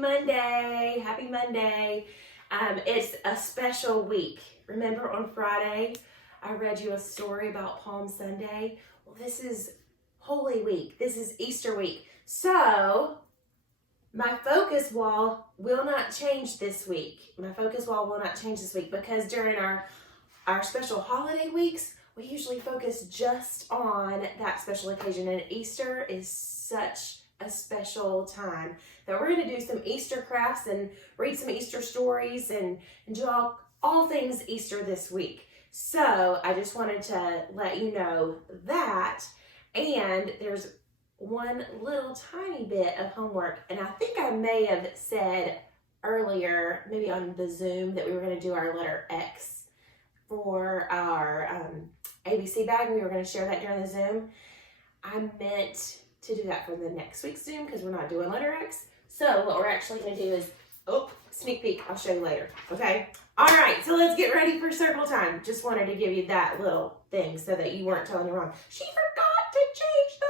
Monday. Happy Monday. It's a special week. Remember on Friday, I read you a story about Palm Sunday? Well, this is Holy Week. This is Easter week. So, my focus wall will not change this week. Because during our special holiday weeks, we usually focus just on that special occasion. And Easter is such a special time that we're going to do some Easter crafts and read some Easter stories and do all things Easter this week. So I just wanted to let you know that. And there's one little tiny bit of homework. And I think I may have said earlier, maybe on the Zoom, that we were going to do our letter X for our ABC bag. We were going to share that during the Zoom. I meant to do that for the next week's Zoom because we're not doing letter X. So what we're actually going to do is, sneak peek, I'll show you later, okay? All right, so let's get ready for circle time. Just wanted to give you that little thing so that you weren't telling me wrong. She forgot to change the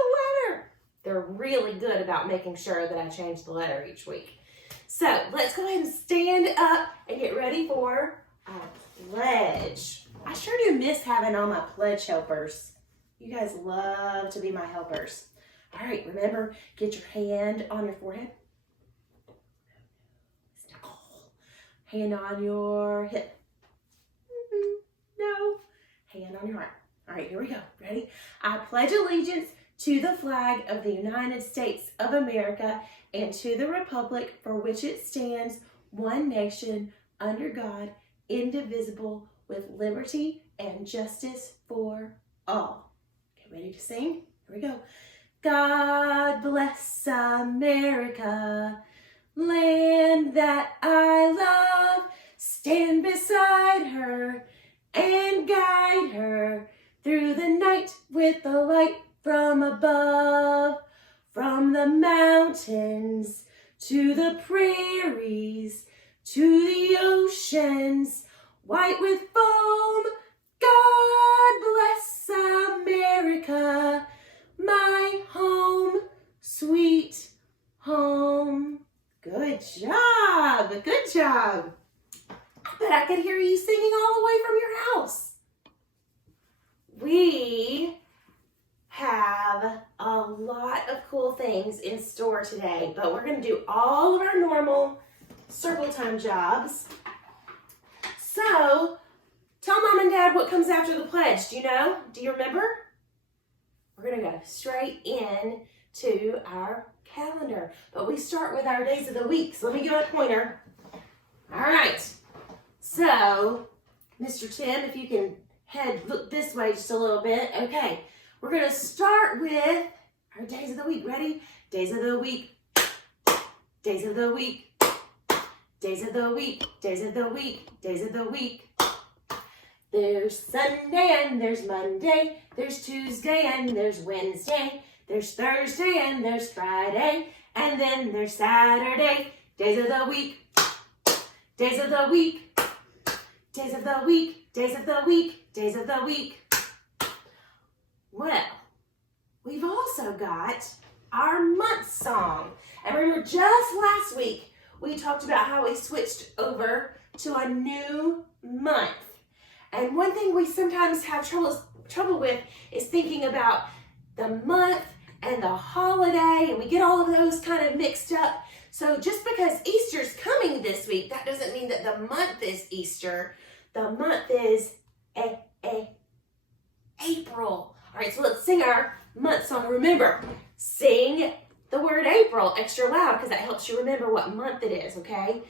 letter. They're really good about making sure that I change the letter each week. So let's go ahead and stand up and get ready for our pledge. I sure do miss having all my pledge helpers. You guys love to be my helpers. All right, remember, get your hand on your forehead. It's Nicole. Hand on your hip. No. Hand on your heart. All right, here we go. Ready? I pledge allegiance to the flag of the United States of America and to the republic for which it stands, one nation, under God, indivisible, with liberty and justice for all. Get ready to sing? Here we go. God bless America, land that I love. Stand beside her and guide her through the night with the light from above. From the mountains to the prairies to the oceans, white with foam. God bless America, my home, sweet home. Good job. Good job. I bet I could hear you singing all the way from your house. We have a lot of cool things in store today, but we're going to do all of our normal circle time jobs. So, tell Mom and Dad what comes after the pledge. Do you know? Do you remember? We're going to go straight in to our calendar. But we start with our days of the week. So let me give a pointer. All right. So, Mr. Tim, if you can look this way just a little bit. Okay. We're going to start with our days of the week. Ready? Days of the week. Days of the week. Days of the week. Days of the week. Days of the week. There's Sunday and there's Monday, there's Tuesday and there's Wednesday, there's Thursday and there's Friday, and then there's Saturday. Days of the week, days of the week, days of the week, days of the week, days of the week. Well, we've also got our month song. And remember, just last week, we talked about how we switched over to a new month. And one thing we sometimes have trouble with is thinking about the month and the holiday, and we get all of those kind of mixed up. So just because Easter's coming this week, that doesn't mean that the month is Easter. The month is April. All right, so let's sing our month song. Remember, sing the word April extra loud because that helps you remember what month it is, okay?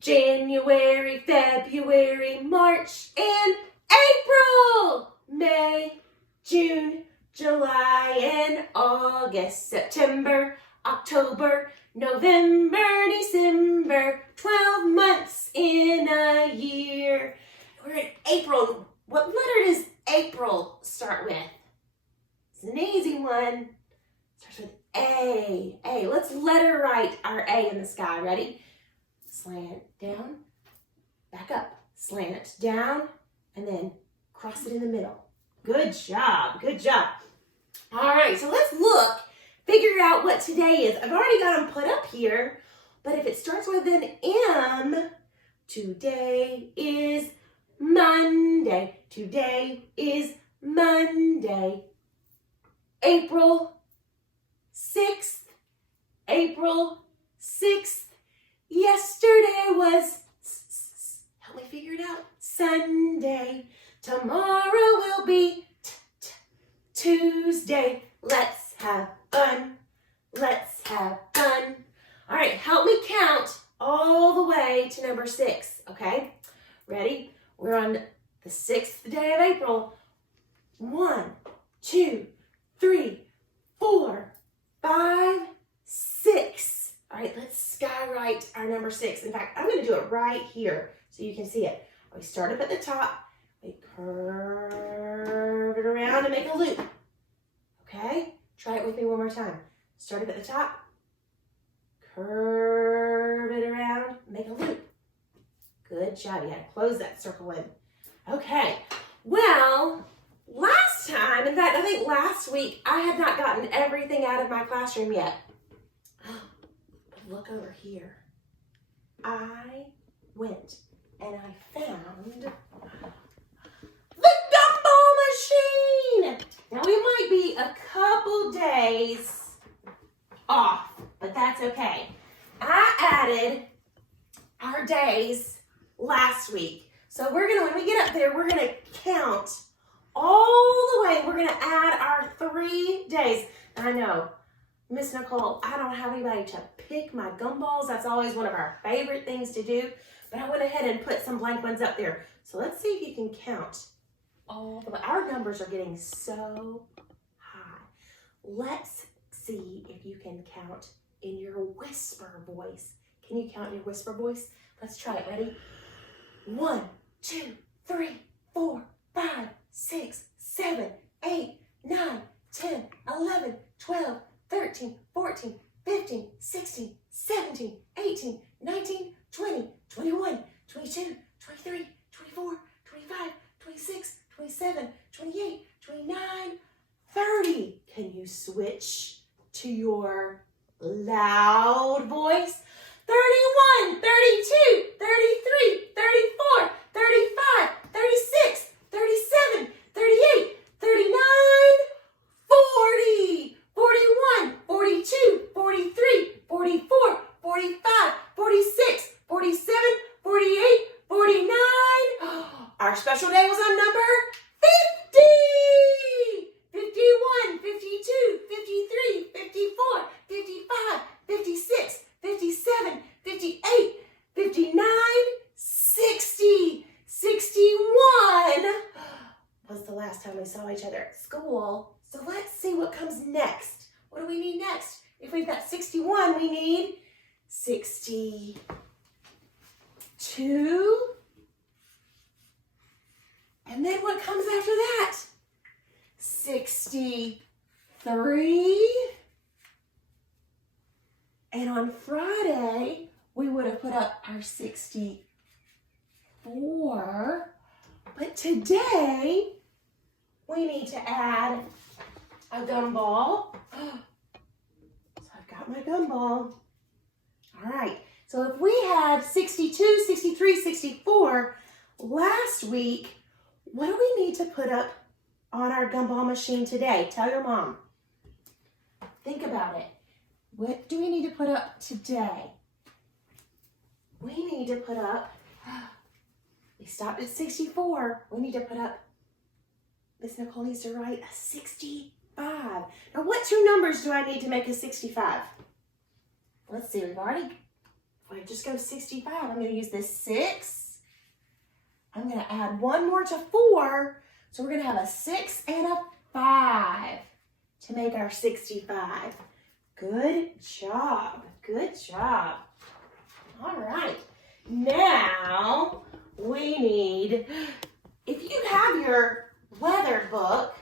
January, February, March, and April, May, June, July, and August, September, October, November, December, 12 months in a year. We're in April. What letter does April start with? It's an easy one. It starts with A. A. Let's letter write our A in the sky. Ready? Slant down, back up, slant down, and then cross it in the middle. Good job, good job. All right, so let's figure out what today is. I've already got them put up here But if it starts with an M, today is Monday. Today is Monday. April 6th. April 6th. Yesterday was, help me figure it out, Sunday. Tomorrow will be Tuesday. Let's have fun. Let's have fun. All right, help me count all the way to number 6, okay? Ready? We're on the 6th day of April. 1, 2, 3, 4, 5, 6. All right, let's skywrite our number 6. In fact, I'm going to do it right here so you can see it. We start up at the top. We curve it around and make a loop. Okay? Try it with me one more time. Start up at the top. Curve it around. Make a loop. Good job. You got to close that circle in. Okay. Well, last time, in fact, I think last week, I had not gotten everything out of my classroom yet. Look over here. I went and I found the gumball machine. Now we might be a couple days off, but that's okay. I added our days last week. So we're gonna, when we get up there, we're gonna count all the way. We're gonna add our 3 days. I know, Miss Nicole, I don't have anybody to pick my gumballs. That's always one of our favorite things to do. But I went ahead and put some blank ones up there. So let's see if you can count all the way. Our numbers are getting so high. Let's see if you can count in your whisper voice. Can you count in your whisper voice? Let's try it. Ready? 1, 2, 3, 4, 5, 6, 7, 8, 9, 10, 11, 12, 13, 14, 15, 16, 17, 18, 19, 20, 21, 22, 23, 24, 25, 26, 27, 28, 29, 30. Can you switch to your loud voice? 31, 32, 33, 34, 35, 36, 37, 38, 39, 40, 41, 42, 43, 44, 45, 46, 47, 48, 49. Our special day was on number 50. 51, 52, 53, 54, 55, 56, 57, 58, 59, 60, 61 was the last time we saw each other at school. So let's see what comes next. What do we need next? If we've got 61, we need 62. And then what comes after that? 63. And on Friday, we would have put up our 64. But today, we need to add a gumball. So I've got my gumball. All right. So if we had 62, 63, 64 last week, what do we need to put up on our gumball machine today? Tell your mom. Think about it. What do we need to put up today? We need to put up, we stopped at 64. We need to put up, Miss Nicole needs to write a 65. Now, what 2 numbers do I need to make a 65? Let's see, if I just go 65, I'm going to use this 6. I'm going to add 1 more to 4. So we're going to have a 6 and a 5 to make our 65. Good job. Good job. All right. Now we need, if you have your weather book,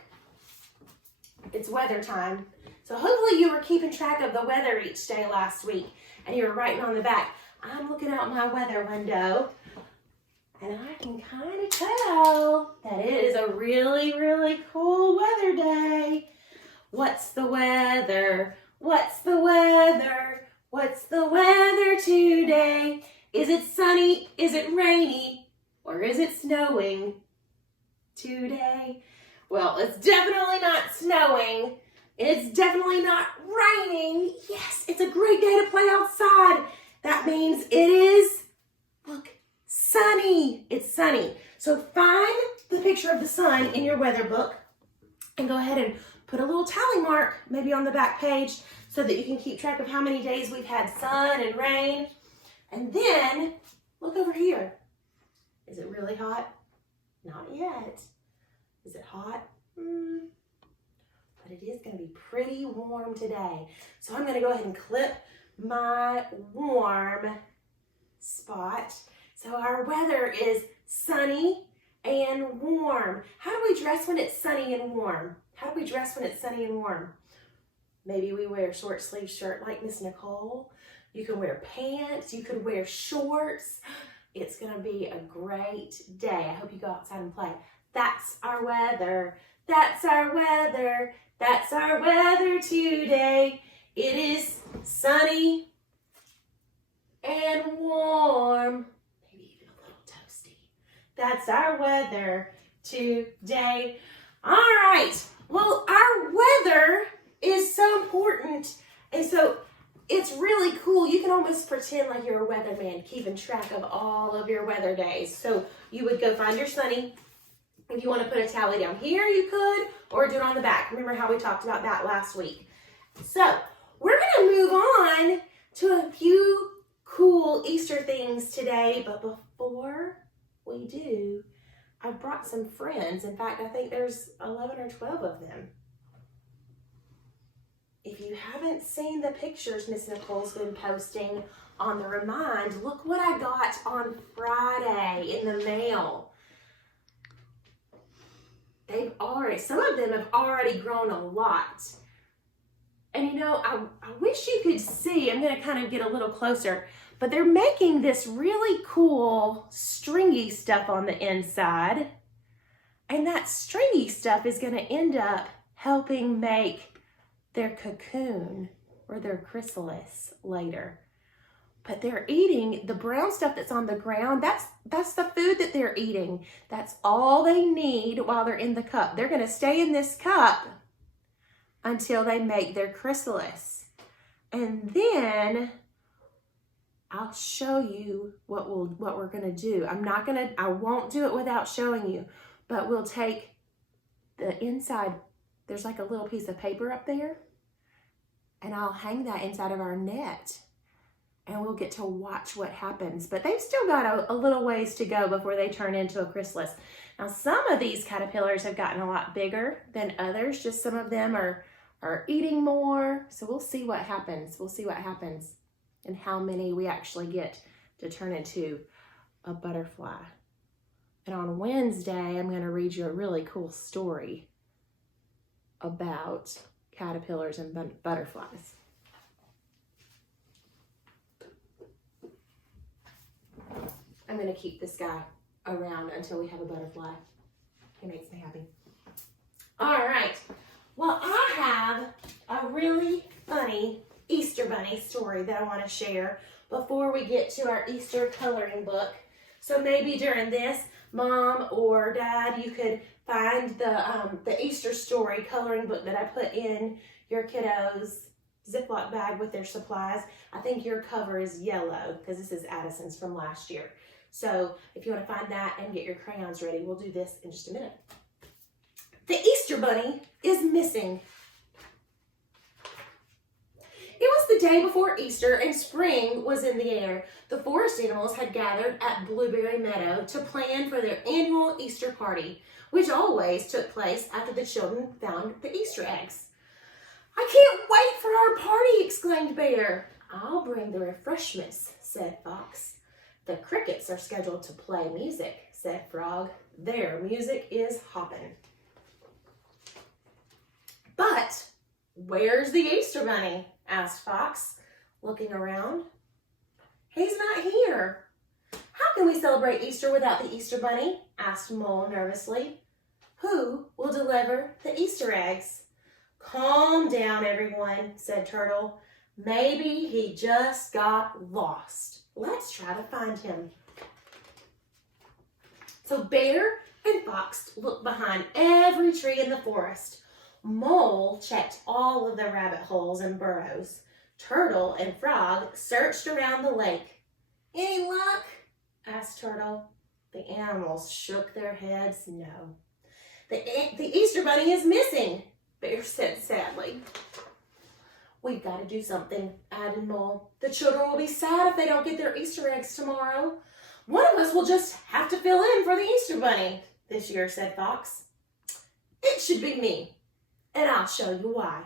it's weather time. So hopefully you were keeping track of the weather each day last week and you were writing on the back. I'm looking out my weather window and I can kind of tell that it is a really, really cool weather day. What's the weather? What's the weather? What's the weather today? Is it sunny? Is it rainy? Or is it snowing today? Well, it's definitely not snowing. It's definitely not raining. Yes, it's a great day to play outside. That means it is, look, sunny. It's sunny. So find the picture of the sun in your weather book and go ahead and put a little tally mark maybe on the back page so that you can keep track of how many days we've had sun and rain. And then look over here. Is it really hot? Not yet. Is it hot? But it is going to be pretty warm today. So I'm going to go ahead and clip my warm spot. So our weather is sunny and warm. How do we dress when it's sunny and warm? How do we dress when it's sunny and warm? Maybe we wear a short sleeve shirt like Miss Nicole. You can wear pants. You could wear shorts. It's going to be a great day. I hope you go outside and play. That's our weather. That's our weather. That's our weather today. It is sunny and warm. Maybe even a little toasty. That's our weather today. All right. Well, our weather is so important. And so it's really cool. You can almost pretend like you're a weatherman, keeping track of all of your weather days. So you would go find your sunny. If you want to put a tally down here, you could, or do it on the back. Remember how we talked about that last week. So we're going to move on to a few cool Easter things today. But before we do, I've brought some friends. In fact, I think there's 11 or 12 of them. If you haven't seen the pictures Miss Nicole's been posting on the Remind, look what I got on Friday in the mail. Some of them have already grown a lot. And you know, I wish you could see, I'm going to kind of get a little closer, but they're making this really cool stringy stuff on the inside. And that stringy stuff is going to end up helping make their cocoon or their chrysalis later. But they're eating the brown stuff that's on the ground. That's the food that they're eating. That's all they need while they're in the cup. They're going to stay in this cup until they make their chrysalis. And then I'll show you what we're going to do. I won't do it without showing you, but we'll take the inside. There's like a little piece of paper up there, and I'll hang that inside of our net. And we'll get to watch what happens. But they've still got a little ways to go before they turn into a chrysalis. Now, some of these caterpillars have gotten a lot bigger than others. Just some of them are eating more. So we'll see what happens. We'll see what happens and how many we actually get to turn into a butterfly. And on Wednesday, I'm going to read you a really cool story about caterpillars and butterflies. I'm going to keep this guy around until we have a butterfly. He makes me happy. All right. Well, I have a really funny Easter Bunny story that I want to share before we get to our Easter coloring book. So maybe during this, Mom or Dad, you could find the Easter story coloring book that I put in your kiddos' Ziploc bag with their supplies. I think your cover is yellow because this is Addison's from last year. So if you want to find that and get your crayons ready, we'll do this in just a minute. The Easter Bunny is missing. It was the day before Easter and spring was in the air. The forest animals had gathered at Blueberry Meadow to plan for their annual Easter party, which always took place after the children found the Easter eggs. "I can't wait for our party," exclaimed Bear. "I'll bring the refreshments," said Fox. "The crickets are scheduled to play music," said Frog. "Their music is hoppin'." "But where's the Easter Bunny?" asked Fox, looking around. "He's not here." "How can we celebrate Easter without the Easter Bunny?" asked Mole nervously. "Who will deliver the Easter eggs?" "Calm down, everyone," said Turtle. Maybe he just got lost. Let's try to find him. So Bear and Fox looked behind every tree in the forest. Mole checked all of the rabbit holes and burrows. Turtle and Frog searched around the lake. Any luck? Asked Turtle. The animals shook their heads no. The Easter Bunny is missing, Bear said sadly. We've got to do something, added Mole. The children will be sad if they don't get their Easter eggs tomorrow. One of us will just have to fill in for the Easter Bunny this year, said Fox. It should be me, and I'll show you why.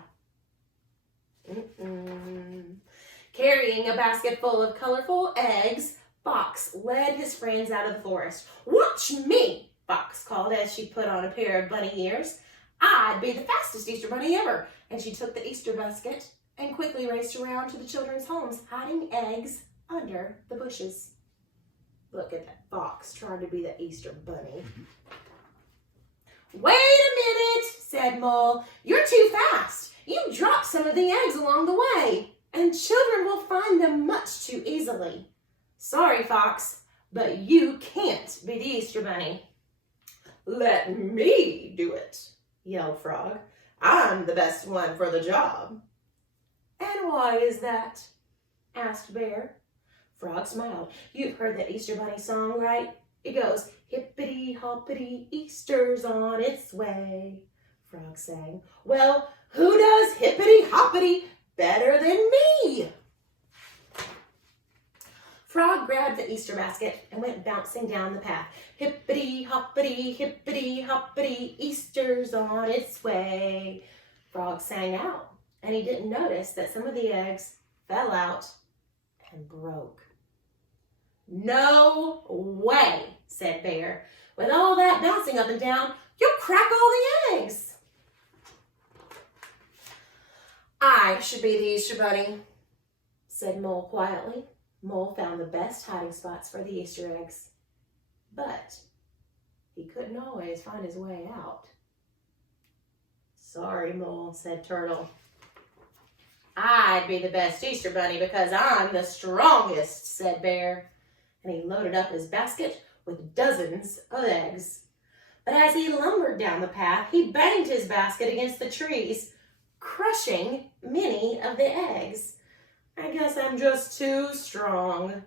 Carrying a basket full of colorful eggs, Fox led his friends out of the forest. Watch me, Fox called as she put on a pair of bunny ears. I'd be the fastest Easter Bunny ever. And she took the Easter basket and quickly raced around to the children's homes, hiding eggs under the bushes. Look at that Fox trying to be the Easter Bunny. Wait a minute, said Mole. You're too fast. You dropped some of the eggs along the way, and children will find them much too easily. Sorry, Fox, but you can't be the Easter Bunny. Let me do it, yelled Frog. I'm the best one for the job. And why is that? Asked Bear. Frog smiled. You've heard that Easter Bunny song, right? It goes, hippity hoppity, Easter's on its way. Frog sang. Well, who does hippity hoppity better than me? Frog grabbed the Easter basket and went bouncing down the path. Hippity hoppity, Easter's on its way. Frog sang out, and he didn't notice that some of the eggs fell out and broke. No way, said Bear. With all that bouncing up and down, you'll crack all the eggs. I should be the Easter Bunny, said Mole quietly. Mole found the best hiding spots for the Easter eggs, but he couldn't always find his way out. Sorry, Mole, said Turtle. I'd be the best Easter Bunny because I'm the strongest, said Bear. And he loaded up his basket with dozens of eggs. But as he lumbered down the path, he banged his basket against the trees, crushing many of the eggs. I guess I'm just too strong,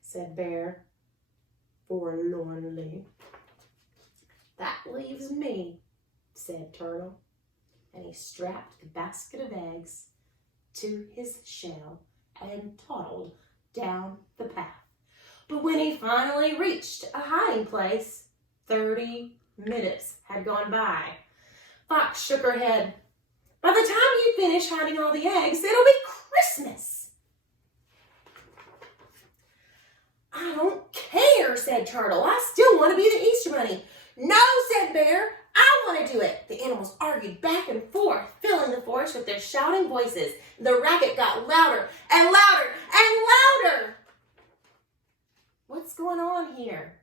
said Bear, forlornly. That leaves me, said Turtle. And he strapped the basket of eggs to his shell and toddled down the path. But when he finally reached a hiding place, 30 minutes had gone by. Fox shook her head. By the time you finish hiding all the eggs, it'll be Christmas. I don't care, said Turtle. I still want to be the Easter Bunny. No, said Bear. I want to do it. The animals argued back and forth, filling the forest with their shouting voices. The racket got louder and louder and louder. What's going on here?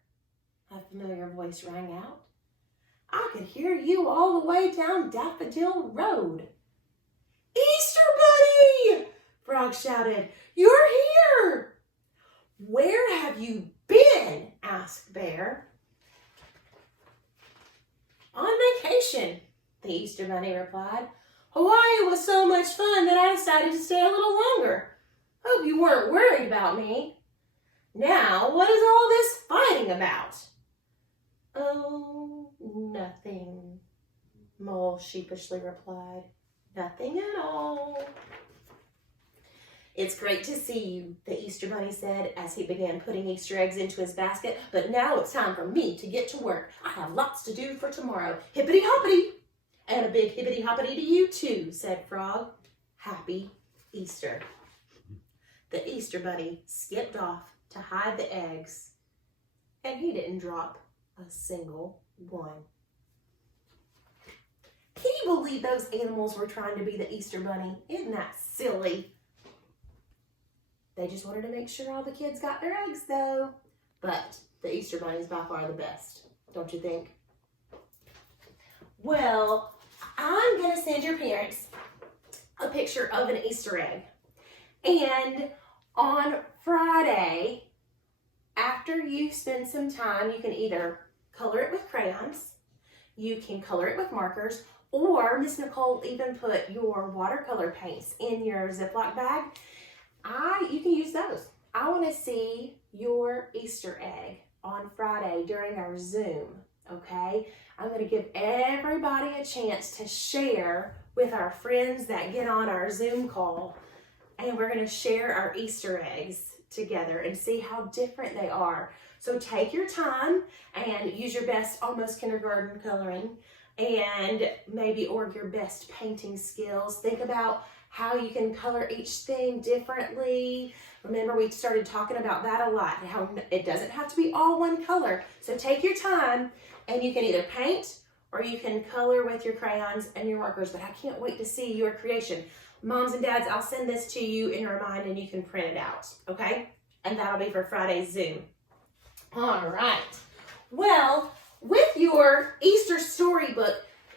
A familiar voice rang out. I could hear you all the way down Daffodil Road. Easter Bunny! Frog shouted. You're here! Where have you been? Asked Bear. On vacation, the Easter Bunny replied. Hawaii was so much fun that I decided to stay a little longer. Hope you weren't worried about me. Now, what is all this fighting about? Oh, nothing, Mole sheepishly replied. Nothing at all. It's great to see you, the Easter Bunny said as he began putting Easter eggs into his basket. But now it's time for me to get to work. I have lots to do for tomorrow. Hippity hoppity. And a big hippity hoppity to you too, said Frog. Happy Easter. The Easter Bunny skipped off to hide the eggs, and he didn't drop a single one. Can you believe those animals were trying to be the Easter Bunny? Isn't that silly? They just wanted to make sure all the kids got their eggs, though. But the Easter Bunny is by far the best, don't you think? Well, I'm going to send your parents a picture of an Easter egg. And on Friday, after you spend some time, you can either color it with crayons, you can color it with markers, or Miss Nicole even put your watercolor paints in your Ziploc bag. You can use those. I want to see your Easter egg on Friday during our Zoom, okay? I'm going to give everybody a chance to share with our friends that get on our Zoom call, and we're going to share our Easter eggs together and see how different they are. So take your time and use your best almost kindergarten coloring, and maybe or your best painting skills. Think about how you can color each thing differently. Remember, we started talking about that a lot, how it doesn't have to be all one color. So take your time, and you can either paint or you can color with your crayons and your markers. But I can't wait to see your creation. Moms and dads, I'll send this to you in your mind and you can print it out, okay? And that'll be for Friday's Zoom. All right. Well, with your Easter storybook,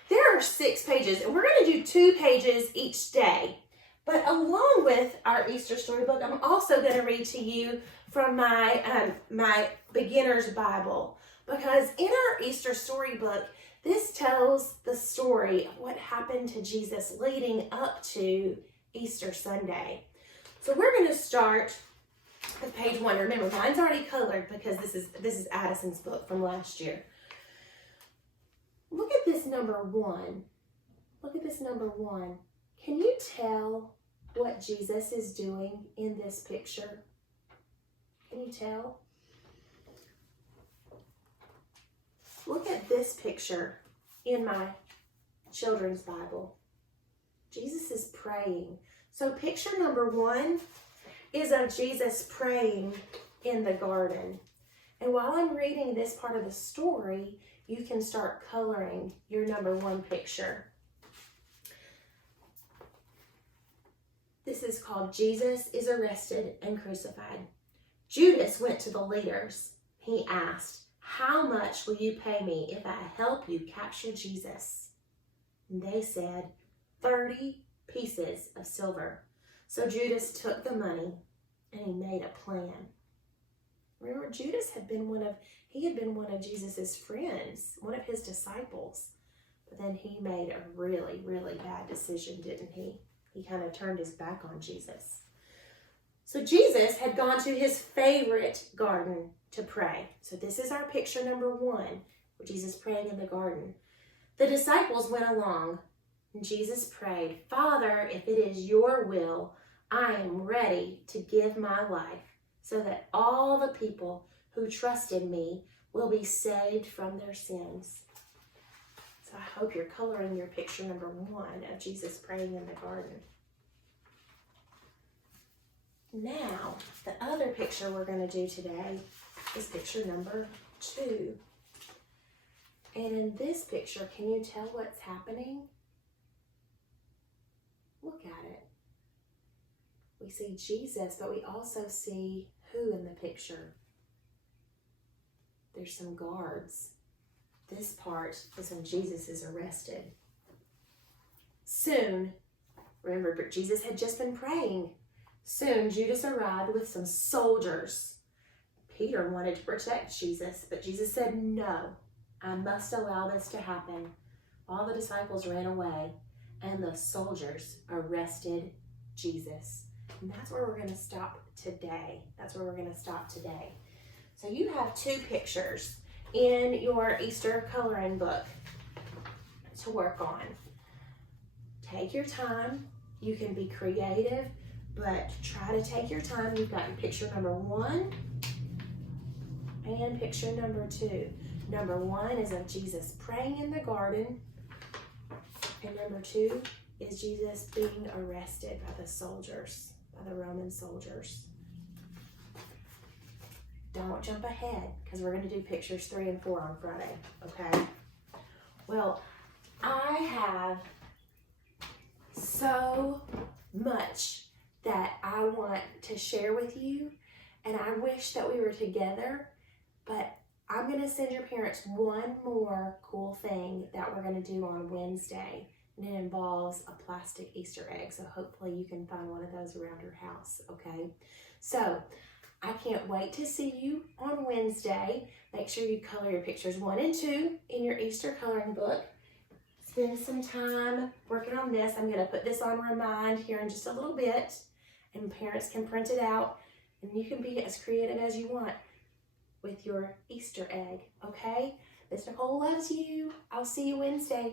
there are 6 pages, and we're going to do 2 pages each day. But along with our Easter storybook, I'm also going to read to you from my beginner's Bible, because in our Easter storybook, this tells the story of what happened to Jesus leading up to Easter Sunday. So we're going to start with page 1. Remember, mine's already colored because this is Addison's book from last year. Look at this number 1. Look at this number 1. Can you tell what Jesus is doing in this picture? Can you tell? Look at this picture in my children's Bible. Jesus is praying. So picture number 1 is of Jesus praying in the garden. And while I'm reading this part of the story, you can start coloring your number 1 picture. This is called Jesus is Arrested and Crucified. Judas went to the leaders. He asked, "How much will you pay me if I help you capture Jesus?" And they said, 30 pieces of silver. So Judas took the money and he made a plan. Remember, Judas had been one of Jesus's friends, one of his disciples. But then he made a really, really bad decision, didn't he? He kind of turned his back on Jesus. So Jesus had gone to his favorite garden to pray. So this is our picture number 1, where Jesus praying in the garden. The disciples went along, and Jesus prayed, "Father, if it is your will, I am ready to give my life so that all the people who trust in me will be saved from their sins." So I hope you're coloring your picture number 1 of Jesus praying in the garden. Now, the other picture we're going to do today is picture number 2. And in this picture, can you tell what's happening? Look at it. We see Jesus, but we also see who in the picture? There's some guards. This part is when Jesus is arrested. Soon, remember, but Jesus had just been praying. Soon, Judas arrived with some soldiers. Peter wanted to protect Jesus, but Jesus said, "No, I must allow this to happen." All the disciples ran away, and the soldiers arrested Jesus. And that's where we're going to stop today. So you have 2 pictures in your Easter coloring book to work on. Take your time. You can be creative, but try to take your time. You've got picture number 1 and picture number 2. Number 1 is of Jesus praying in the garden, and number 2 is Jesus being arrested by the soldiers, by the Roman soldiers. Don't jump ahead, because we're going to do pictures 3 and 4 on Friday, okay? Well, I have so much that I want to share with you, and I wish that we were together, but I'm going to send your parents one more cool thing that we're going to do on Wednesday. and it involves a plastic Easter egg. So hopefully you can find one of those around your house, okay? So I can't wait to see you on Wednesday. Make sure you color your pictures 1 and 2 in your Easter coloring book. Spend some time working on this. I'm going to put this on Remind here in just a little bit, and parents can print it out, and you can be as creative as you want with your Easter egg, okay? Miss Nicole loves you. I'll see you Wednesday.